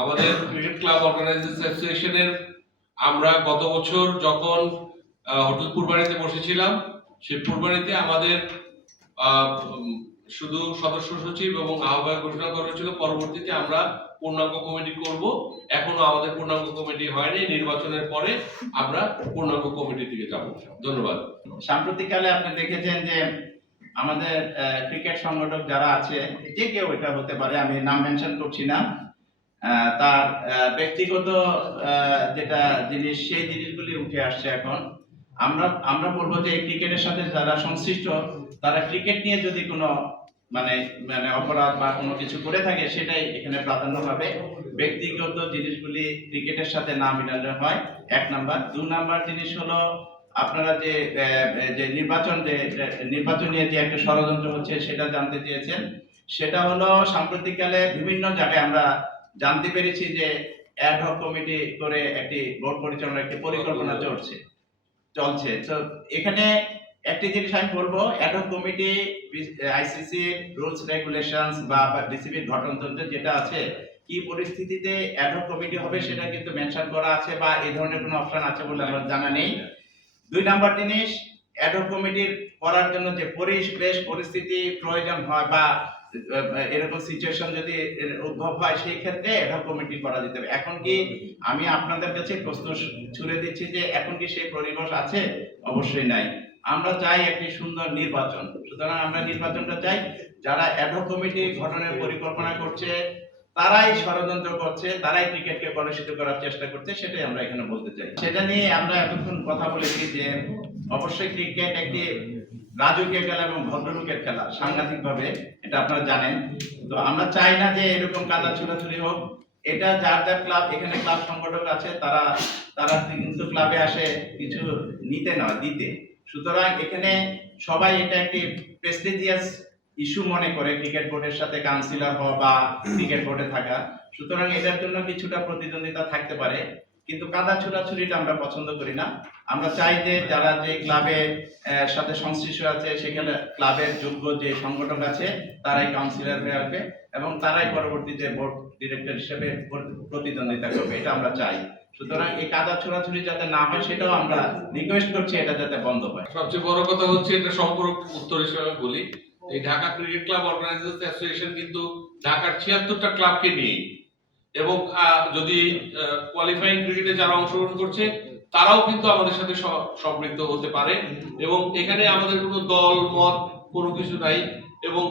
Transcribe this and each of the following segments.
আমাদের cricket club organisers অ্যাসোসিয়েশনের আমরা গত বছর যখন হোটেল পূর্বাণীতে বসেছিলাম, সেই পূর্বাণীতে আমাদের শুধু সদস্য সচিব এবং আহ্বায়ক ঘোষণা করা হয়েছিল, পরবর্তীতে আমরা পূর্ণাঙ্গ কমিটি করব। এখনও আমাদের পূর্ণাঙ্গ কমিটি হয়নি, নির্বাচনের পরে আমরা পূর্ণাঙ্গ কমিটির দিকে যাব। ধন্যবাদ। সাম্প্রতিককালে আপনি দেখেছেন যে আমাদের ক্রিকেট সংগঠক যারা আছে, যে কেউ এটা হতে পারে, আমি নাম মেনশন করছি না। তার ব্যক্তিগত যেটা জিনিস, সেই জিনিসগুলি উঠে আসছে এখন। আমরা আমরা বলব যে ক্রিকেটের সাথে যারা সংশ্লিষ্ট, তারা ক্রিকেট নিয়ে যদি কোনো মানে মানে অপরাধ বা কোনো কিছু করে থাকে, সেটাই এখানে প্রাধান্য পাবে। ব্যক্তিগত জিনিসগুলি ক্রিকেটের সাথে না মিলালে হয়। এক নাম্বার। দু নাম্বার জিনিস হলো, আপনারা যে যে নির্বাচন যে নির্বাচন নিয়ে যে একটা ষড়যন্ত্র হচ্ছে, সেটা জানতে চেয়েছেন। সেটা হলো সাম্প্রতিককালে বিভিন্ন জায়গায় আমরা জানতে পেরেছি যে অ্যাডহক কমিটি করে একটি ভোট পরিচালনার একটি পরিকল্পনা চলছে চলছে। তো এখানে একটি জিনিস আমি বলব ad hoc committee ICC rules regulations বা বিসিবির গঠনতন্ত্র যেটা আছে, কি পরিস্থিতিতে অ্যাডহক কমিটি হবে সেটা কিন্তু মেনশন করা আছে বা এই ধরনের কোনো অপশন আছে বলে আমার জানা নেই। দুই নাম্বার জিনিস অ্যাডহক কমিটির করার জন্য যে পরিবেশ, পরিস্থিতি প্রয়োজন হয় বা এরকম সিচুয়েশন যদি উদ্ভব হয় সেই ক্ষেত্রে অ্যাডহক কমিটি করা যেতে হবে এখন কি আমি আপনাদের কাছে প্রশ্ন ছুড়ে দিচ্ছি যে এখন কি সেই পরিবেশ আছে? অবশ্যই নাই। আমরা চাই একটি সুন্দর নির্বাচন। সুতরাং আমরা নির্বাচনটা চাই। যারা অ্যাডহক কমিটি গঠনের পরিকল্পনা করছে তারাই ষড়যন্ত্র করছে তারাই ক্রিকেটকে কলুষিত করার চেষ্টা করছে সেটাই আমরা এখানে বলতে চাই। সেটা নিয়ে আমরা এতক্ষণ কথা বলেছি যে অবশ্যই ক্রিকেট একটি রাজকীয় খেলা এবং ভদ্রলোকের খেলা সাংঘাতিক ভাবে এটা আপনারা জানেন। তো আমরা চাই না যে এরকম কাদা ছুটাছুটি হোক। এটা যার যার ক্লাব, এখানে ক্লাব সংগঠক আছে, তারা তারা কিন্তু ক্লাবে আসে কিছু নিতে নয় দিতে। সুতরাং এখানে সবাই এটা একটি প্রেস্টিজিয়াস ইস্যু মনে করে ক্রিকেট বোর্ডের সাথে কাউন্সিলর হওয়া বা ক্রিকেট বোর্ডে থাকা। সুতরাং এটার জন্য কিছুটা প্রতিদ্বন্দ্বিতা থাকতে পারে। কিন্তু কাদা ছোড়াছুরিটা আমরা পছন্দ করি না। আমরা চাই যে যারা যে ক্লাবে আহ, সাথে সংশ্লিষ্ট আছে সেখানে ক্লাবের যোগ্য যে সংগঠক আছে তারাই কাউন্সিলর হয়ে আসবে এবং তারাই পরবর্তীতে বোর্ড ডিরেক্টর হিসেবে প্র- প্রতিদ্বন্দ্বিতা করবে এটা আমরা চাই। সুতরাং এই কাদা ছোড়াছুরি যাতে না হয় সেটাও আমরা রিকোয়েস্ট করছি এটা যাতে বন্ধ হয়। সবচেয়ে বড় কথা হচ্ছে এটা সম্পূরক উত্তর হিসেবে বলি এই Dhaka cricket club organisers association কিন্তু ঢাকার ছিয়াত্তরটা ক্লাবকে নিয়ে এবং যদি কোয়ালিফাইং ক্রিকেটে যারা অংশগ্রহণ করছে তারাও কিন্তু আমাদের সাথে সম্পৃক্ত হতে পারে। এবং এখানে আমাদের কোনো দল, মত কোনো কিছু নাই। এবং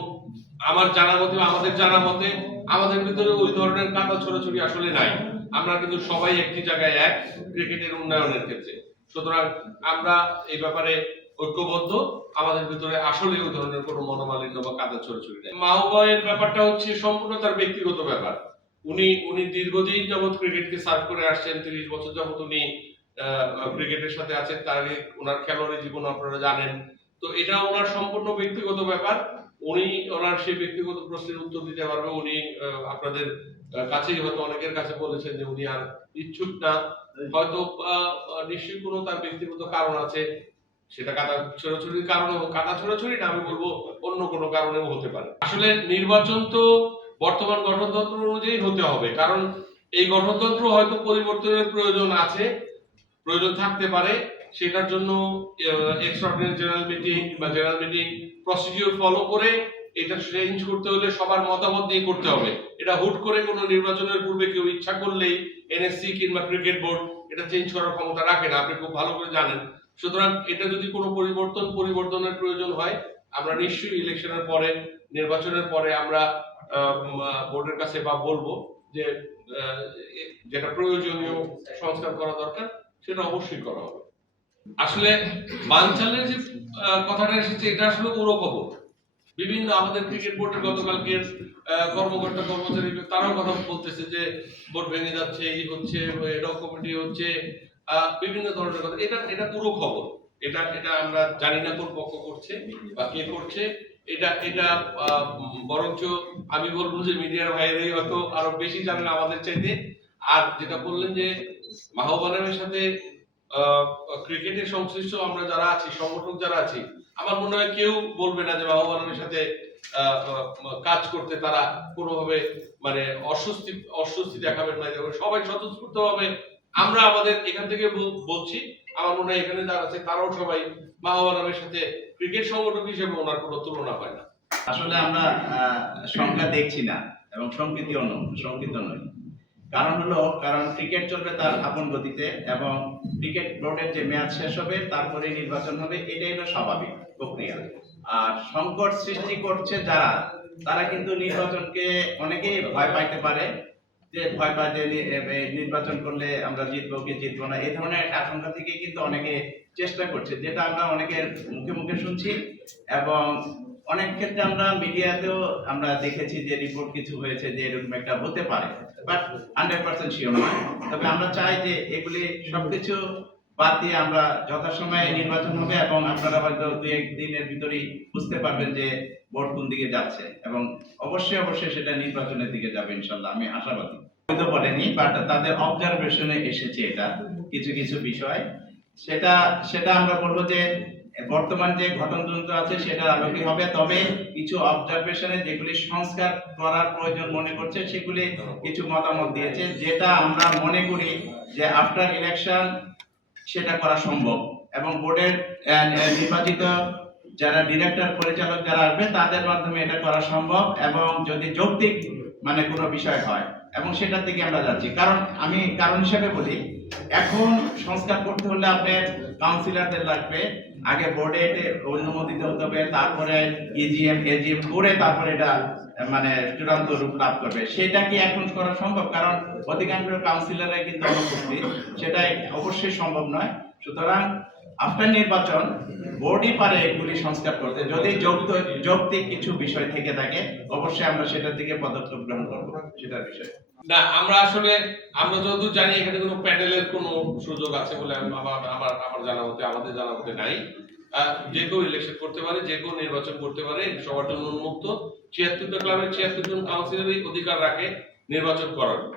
আমার জানা মতে, আমাদের জানা মতে, আমাদের ভিতরে ওই ধরনের কাদা ছোড়াছড়ি আসলে নাই। আমরা কিন্তু সবাই একটি জায়গায় এক ক্রিকেটের উন্নয়নের ক্ষেত্রে। সুতরাং আমরা এই ব্যাপারে ঐক্যবদ্ধ। আমাদের ভিতরে আসলে ওই ধরনের কোনো মনোমালিন্য বা কাদা ছড়াছড়ি নেই। মাহবাইয়ের ব্যাপারটা হচ্ছে সম্পূর্ণ তার ব্যক্তিগত ব্যাপার। উনি উনি দীর্ঘদিন যাবৎ ক্রিকেটকে সার্ভ করে আসছেন, তিরিশ বছর যাবৎ উনি ক্রিকেটের সাথে আছেন তার ওনার খেলোয়াড়ি জীবন আপনারা জানেন। তো এটা ওনার সম্পূর্ণ ব্যক্তিগত ব্যাপার। উনি ওনার সেই ব্যক্তিগত প্রশ্নের উত্তর দিতে পারবে। উনি আপনাদের কাছেই হয়তো অনেকের কাছে বলেছেন যে উনি আর ইচ্ছুক না। হয়তো নিশ্চয়ই কোনো তার ব্যক্তিগত কারণ আছে। সেটা কাদা ছোড়াছড়ির কারণে কাদা ছোড়াছড়ি না, আমি বলব অন্য কোনো কারণেও হতে পারে। আসলে নির্বাচন তো বর্তমান গঠনতন্ত্র অনুযায়ী হতে হবে। কারণ এই গঠনতন্ত্র হয়তো পরিবর্তনের প্রয়োজন আছে। প্রয়োজন থাকতে পারে, সেটার জন্য এক্সট্রাঅর্ডিনারি জেনারেল মিটিং বা জেনারেল মিটিং প্রসিডিওর ফলো করে এটা চেঞ্জ করতে হলে সবার মতামত নিয়ে করতে হবে। এটা হুট করে কোনো নির্বাচনের পূর্বে কেউ ইচ্ছা করলেই এনএসসি কিংবা ক্রিকেট বোর্ড এটা চেঞ্জ করার ক্ষমতা রাখে না, আপনি খুব ভালো করে জানেন। সুতরাং এটা যদি কোনো পরিবর্তন, পরিবর্তনের প্রয়োজন হয়, আমরা নিশ্চয়ই ইলেকশনের পরে, নির্বাচনের পরে আমরা বোর্ডের কাছে বা বলব যে যেটা প্রয়োজনীয় সংস্কার করা দরকার সেটা অবশ্যই করা হবে। আসলে বানচালের যে কথাটা এসেছে, এটা আসলে খবর বিভিন্ন আমাদের ক্রিকেট বোর্ডের গতকালকে কর্মকর্তা, কর্মচারী, তারাও কথা বলতেছে যে বোর্ড ভেঙে যাচ্ছে এই হচ্ছে, এটাও কমিটি হচ্ছে বিভিন্ন ধরনের কথা। এটা এটা পুরো খবর। এটা এটা আমরা জানি না কোন পক্ষ করছে বা কে করছে। এটা এটা বরঞ্চ আমি বলব যে মিডিয়ার ভাইয়েরাই হয়তো আরও বেশি জানেন আমাদের চাইতে। আর যেটা বললেন যে মাহবানের সাথে ক্রিকেটের সংশ্লিষ্ট আমরা যারা আছি, সংগঠক যারা আছি, আমার মনে হয় কেউ বলবে না যে মাহবানের সাথে কাজ করতে তারা কোনোভাবে মানে অস্বস্তি অস্বস্তি দেখাবেন না সবাই স্বতঃস্ফূর্তভাবে আমরা আমাদের এখান থেকে বলছি। আমার মনে হয় এখানে যারা আছে, তারাও সবাই মাহবা নামের সাথে ক্রিকেট সংগঠক হিসেবে ওনার কোনো তুলনা হয় না। আসলে আমরা সংখ্যা দেখছি না, এবং সংকৃতিও নয়, সংকিত নয়। কারণ হলো, কারণ ক্রিকেট চলবে তার আপন গতিতে এবং ক্রিকেট বোর্ডের যে ম্যাচ শেষ হবে, তারপরে নির্বাচন হবে, এটাই হলো স্বাভাবিক প্রক্রিয়া। আর সংকট সৃষ্টি করছে যারা, তারা কিন্তু নির্বাচনকে অনেকেই ভয় পাইতে পারে, যে ভয় পায় যে নির্বাচন করলে আমরা জিতবো কি জিতবো না, এই ধরনের একটা আশঙ্কা থেকে কিন্তু অনেকে চেষ্টা করছে, যেটা আমরা অনেকের মুখে মুখে শুনছি এবং অনেক ক্ষেত্রে আমরা মিডিয়াতেও আমরা দেখেছি যে রিপোর্ট কিছু হয়েছে যে এরকম একটা হতে পারে। বাট হান্ড্রেড পার্সেন্ট শিওর নয়। তবে আমরা চাই যে এগুলি সবকিছু বাদ দিয়ে আমরা যথাসময়ে নির্বাচন হবে এবং আপনারা হয়তো দু এক দিনের ভিতরেই বুঝতে পারবেন যে ভোট কোন দিকে যাচ্ছে এবং অবশ্যই অবশ্যই সেটা নির্বাচনের দিকে যাবে ইনশাল্লাহ, আমি আশাবাদী। হয়তো বলেনি বাট তাদের অবজারভেশনে এসেছে এটা, কিছু কিছু বিষয়। সেটা সেটা আমরা বলব যে বর্তমান যে ঘটনাতন্ত্র আছে সেটার আলোকে হবে। তবে কিছু অবজারভেশনে যেগুলি সংস্কার করার প্রয়োজন মনে করছে, সেগুলি কিছু মতামত দিয়েছে। যেটা আমরা মনে করি যে আফটার ইলেকশন সেটা করা সম্ভব এবং বোর্ডের নির্বাচিত যারা ডিরেক্টর পরিচালক যারা আসবে, তাদের মাধ্যমে এটা করা সম্ভব এবং যদি যৌক্তিক মানে কোনো বিষয় হয় এবং সেটার দিকে আমরা যাচ্ছি। কারণ আমি কারণ হিসেবে বলি, এখন সংস্কার করতে হলে আপনার কাউন্সিলরদের লাগবে। আগে বোর্ডে এটা অনুমোদিত হতে হবে, তারপরে এজিএম ইজিএম এজিএম করে তারপরে এটা মানে চূড়ান্ত রূপ লাভ করবে। সেটা কি এখন করা সম্ভব? কারণ অধিকাংশ কাউন্সিলররা কিন্তু অনুপস্থিত। সেটা অবশ্যই সম্ভব নয়। সুতরাং আফটার নির্বাচন বোর্ডই পারে এগুলি সংস্কার করতে। যদি যৌক্তিক কিছু বিষয় থেকে থাকে, অবশ্যই আমরা সেটার দিকে পদক্ষেপ গ্রহণ করব, সেটার বিষয়। না, আমরা আসলে আমরা যতদূর জানি এখানে কোনো প্যানেলের কোনো সুযোগ আছে বলে আম- আমার আমার আমার জানা মতে আমাদের জানা মতে নাই। যে কেউ ইলেকশন করতে পারে, যে কেউ নির্বাচন করতে পারে, সবার জন্য উন্মুক্ত। ছিয়াত্তরটা ক্লাবের ছিয়াত্তর জন কাউন্সিলরই অধিকার রাখে নির্বাচন করার।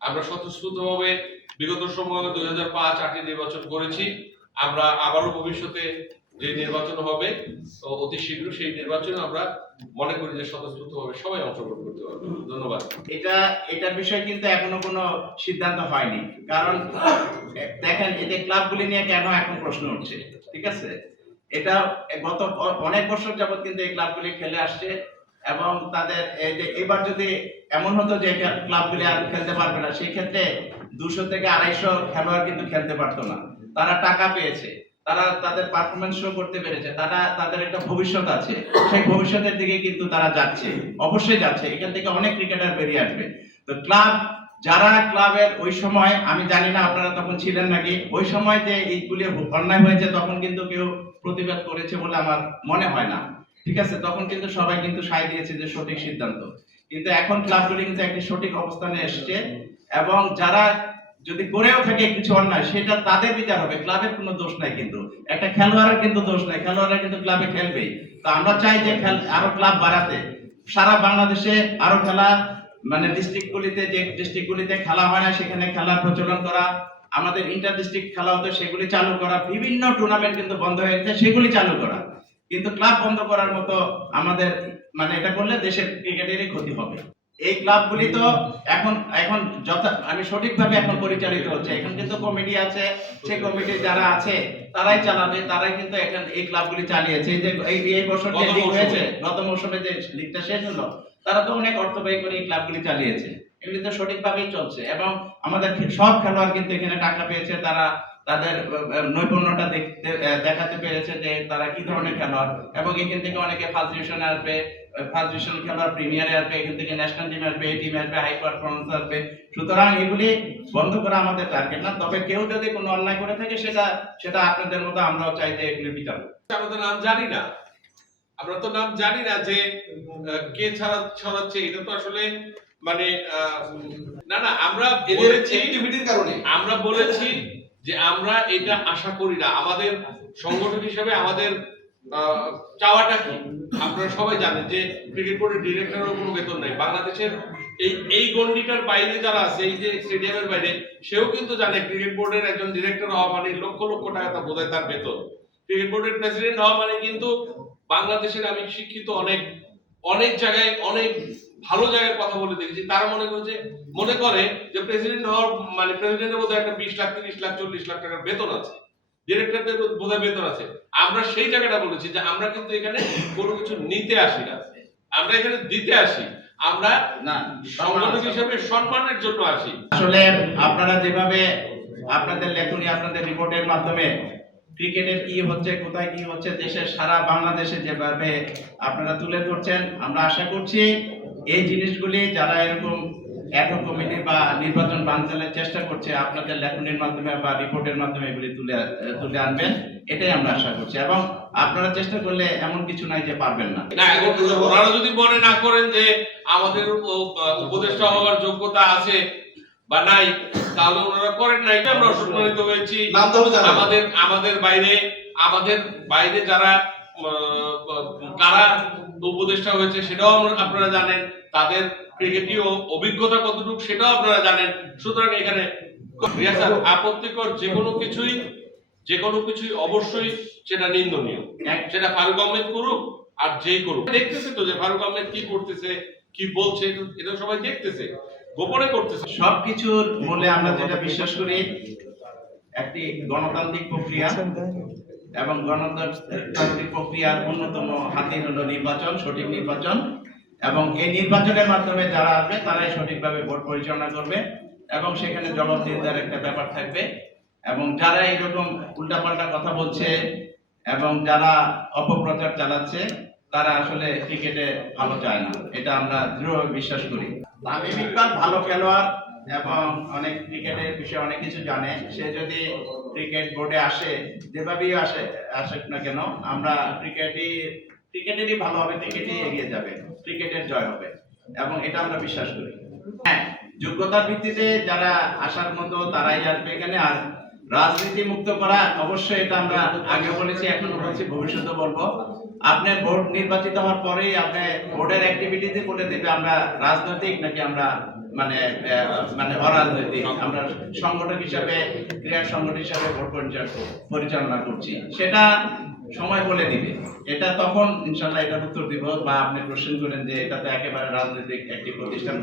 আমরা স্বতঃস্ফূর্তভাবে বিগত সময়ে দুই হাজার পাঁচ আটে নির্বাচন করেছি। আমরা আবারও ভবিষ্যতে যে নির্বাচন হবে, তো অতি শীঘ্র সেই নির্বাচনে আমরা মনে করি যে স্বতঃস্ফূর্তভাবে সবাই অংশগ্রহণ করতে পারবে। ধন্যবাদ। এটা, এটার বিষয়ে কিন্তু এখনও কোনো সিদ্ধান্ত হয়নি। কারণ, দেখেন এতে ক্লাবগুলি নিয়ে কেন এখন প্রশ্ন উঠছে, ঠিক আছে? এটা গত অনেক বছর যাবত কিন্তু এই ক্লাবগুলি খেলে আসছে এবং তাদের এবার যদি এমন হতো যে এটা- ক্লাবগুলি আর খেলতে পারবে না, সেই ক্ষেত্রে দুশো থেকে আড়াইশো খেলোয়াড় কিন্তু খেলতে পারতো না। তারা টাকা পেয়েছে, তারা তাদের পারফরমেন্স শো করতে পেরেছে, তারা তাদের একটা ভবিষ্যৎ আছে, সেই ভবিষ্যতের দিকে কিন্তু তারা যাচ্ছে, অবশ্যই যাচ্ছে, এখান থেকে অনেক ক্রিকেটার বেরিয়ে আসবে। তো ক্লাব যারা ক্লাবের ওই সময়, আমি জানি না আপনারা তখন ছিলেন নাকি, ওই সময় যে এইগুলি অন্যায় হয়েছে, তখন কিন্তু কেউ প্রতিবাদ করেছে বলে আমার মনে হয় না। ঠিক আছে? তখন কিন্তু সবাই কিন্তু সায় দিয়েছে যে সঠিক সিদ্ধান্ত। কিন্তু এখন ক্লাবগুলি কিন্তু একটি সঠিক অবস্থানে এসছে এবং যারা যদি করেও থাকে কিছু অন্যায়, সেটা তাদের বিচার হবে। ক্লাবের কোনো দোষ নাই কিন্তু। একটা খেলোয়াড়ের কিন্তু দোষ নাই, খেলোয়াড়রা কিন্তু ক্লাবে খেলবেই। তো আমরা চাই যে খেল আরও ক্লাব বাড়াতে। সারা বাংলাদেশে আরও খেলা মানে ডিস্ট্রিক্টগুলিতে যে ডিস্ট্রিক্টগুলিতে খেলা হয় না, সেখানে খেলার প্রচলন করা, আমাদের ইন্টার ডিস্ট্রিক্ট খেলা হতো, সেগুলি চালু করা, বিভিন্ন টুর্নামেন্ট কিন্তু বন্ধ হয়ে গেছে, সেগুলি চালু করা। কিন্তু ক্লাব বন্ধ করার মতো আমাদের মানে এটা করলে দেশের ক্রিকেটেরই ক্ষতি হবে। এই ক্লাবগুলি তো এখন এখন যথা আমি সঠিকভাবে এখন পরিচালিত হচ্ছে। এখন কিন্তু কমিটি আছে। সেই কমিটি যারা আছে তারাই চালাবে। তারাই কিন্তু এখন এই ক্লাবগুলি চালিয়েছে। এই যে এই এই বছর যে লিগ হয়েছে গত মৌসুমে যে লিগটা শেষ হলো তারা তো অনেক অর্থ ব্যয় করে এই ক্লাবগুলি চালিয়েছে। এগুলি তো সঠিকভাবেই চলছে। এবং আমাদের সব খেলোয়াড় কিন্তু এখানে টাকা পেয়েছে। তারা তাদের নৈপুণ্যটা দেখতে দেখাতে পেরেছে যে তারা কি ধরনের খেলোয়াড়। এবং এখান থেকে অনেকে ফার্স্ট ডিভিশনে আসবে। ফার্স্ট ডিভিশন খেলোয়াড় প্রিমিয়ারে আসবে এখান থেকে ন্যাশনাল টিমে আসবে এই টিমে আসবে হাই পারফরমেন্স আসবে। সুতরাং এগুলি বন্ধ করা আমাদের টার্গেট না। তবে কেউ যদি কোনো অন্যায় করে থাকে সেটা সেটা আপনাদের মতো আমরাও চাই যে এগুলি বিচার আমরা তো নাম জানি না। আমরা তো নাম জানি না যে কে ছাড়া ছড়াচ্ছে। এটা তো আসলে মানে আহ, না না আমরা এদের কারণে। আমরা বলেছি যে আমরা এটা আশা করি না। আমাদের সংগঠন হিসেবে আমাদের চাওয়াটা কি? আপনারা সবাই জানেন যে ক্রিকেট বোর্ডের ডিরেক্টরের কোনো বেতন নেই। বাংলাদেশের এই এই গন্ডিটার বাইরে যারা আছে, এই যে স্টেডিয়ামের বাইরে, সেও কিন্তু জানে ক্রিকেট বোর্ডের একজন ডিরেক্টর হওয়া মানে লক্ষ লক্ষ টাকা তা বোধহয় তার বেতন। ক্রিকেট বোর্ডের প্রেসিডেন্ট হওয়া মানে কিন্তু বাংলাদেশের আমি শিক্ষিত অনেক অনেক জায়গায়, অনেক ভালো জায়গায় কথা বলে দেখেছি। তারা মনে করেছে মনে করে যে প্রেসিডেন্ট হওয়ার মানে প্রেসিডেন্টের বোধহয় একটা বিশ লাখ, তিরিশ লাখ, চল্লিশ লাখ টাকার বেতন আছে। ডিরেক্টরদের বোধহয় বেতন আছে। আমরা সেই জায়গাটা বলেছি যে আমরা কিন্তু এখানে কোনো কিছু নিতে আসি না। আমরা এখানে দিতে আসি। আমরা না সংগঠক হিসেবে সম্মানের জন্য আসি। আসলে আপনারা যেভাবে আপনাদের লেখনী আপনাদের রিপোর্টের মাধ্যমে ক্রিকেটের কি হচ্ছে কোথায় কি হচ্ছে দেশের সারা বাংলাদেশে যেভাবে আপনারা তুলে ধরছেন আমরা আশা করছি এই জিনিসগুলি যারা এরকম অ্যাডহক কমিটি বা নির্বাচন বানচালের চেষ্টা করছে আপনাদের লেখনীর মাধ্যমে বা রিপোর্টের মাধ্যমে এগুলি তুলে তুলে আনবেন এটাই আমরা আশা করছি। এবং আপনারা চেষ্টা করলে এমন কিছু নাই যে পারবেন না। না এখন ওনারা যদি মনে না করেন যে আমাদের উপদেষ্টা হওয়ার যোগ্যতা আছে বা নাই তাহলে ওনারা করেন নাই। আমরা সম্মানিত হয়েছি। আমাদের আমাদের বাইরে আমাদের বাইরে যারা কারা উপদেষ্টা হয়েছে সেটাও আপনারা জানেন তাদের ক্রিকেটীয় অভিজ্ঞতা কতটুকু সেটাও আপনারা জানেন। সুতরাং এখানে আপত্তিকর যে কোনো কিছুই যে কোনো কিছুই অবশ্যই সেটা নিন্দনীয়। সেটা ফারুক আহমেদ করুক আর যেই করুক। দেখতেছে তো যে ফারুক আহমেদ কি করতেছে কি বলছে এটা- এটা সবাই দেখতেছে গোপনে করতেছে। সবকিছুর মূলে আমরা যেটা বিশ্বাস করি একটি গণতান্ত্রিক প্রক্রিয়া এবং গণতান্ত্রিক প্রক্রিয়ার অন্যতম হাতিয়ার হলো নির্বাচন সঠিক নির্বাচন। এবং এই নির্বাচনের মাধ্যমে যারা আসবে, তারাই সঠিকভাবে ভোট পরিচালনা করবে এবং সেখানে জবাবদিহিতার একটা ব্যাপার থাকবে। এবং যারা এরকম উল্টাপাল্টা কথা বলছে এবং যারা অপপ্রচার চালাচ্ছে, তারা আসলে ক্রিকেটে ভালো চায় না। এটা আমরা দৃঢ়ভাবে বিশ্বাস করি। তামিম ইকবাল ভালো খেলোয়াড় এবং অনেক ক্রিকেটের বিষয়ে অনেক কিছু জানে। সে যদি ক্রিকেট বোর্ডে আসে, যেভাবেই আসে, আসুক না কেন, আমরা ক্রিকেটই ক্রিকেটেরই ভালো হবে ক্রিকেটই এগিয়ে যাবে ক্রিকেটের জয় হবে, এবং এটা আমরা বিশ্বাস করি। হ্যাঁ যোগ্যতার ভিত্তিতে যারা আসার মতো তারাই আসবে এখানে, আর রাজনীতি মুক্ত করা, অবশ্যই এটা আমরা আগে বলেছি, এখনও বলছি, ভবিষ্যতে বলব। আপনি বোর্ড নির্বাচিত হওয়ার পরেই আপনি বোর্ডের অ্যাক্টিভিটিতে বলে দেবে, আমরা রাজনৈতিক নাকি আমরা মানে মানে অরাজনৈতিক, আমরা সংগঠক হিসাবে, ক্রীড়া সংগঠন হিসাবে ভোট পরিচালনা করছি। সেটা সময় বলে দিবে। এটা তখন ইনশাল্লাহ এটার উত্তর দিব বা আপনি প্রশ্ন করেন যে এটা তো একেবারে রাজনৈতিক একটি প্রতিষ্ঠান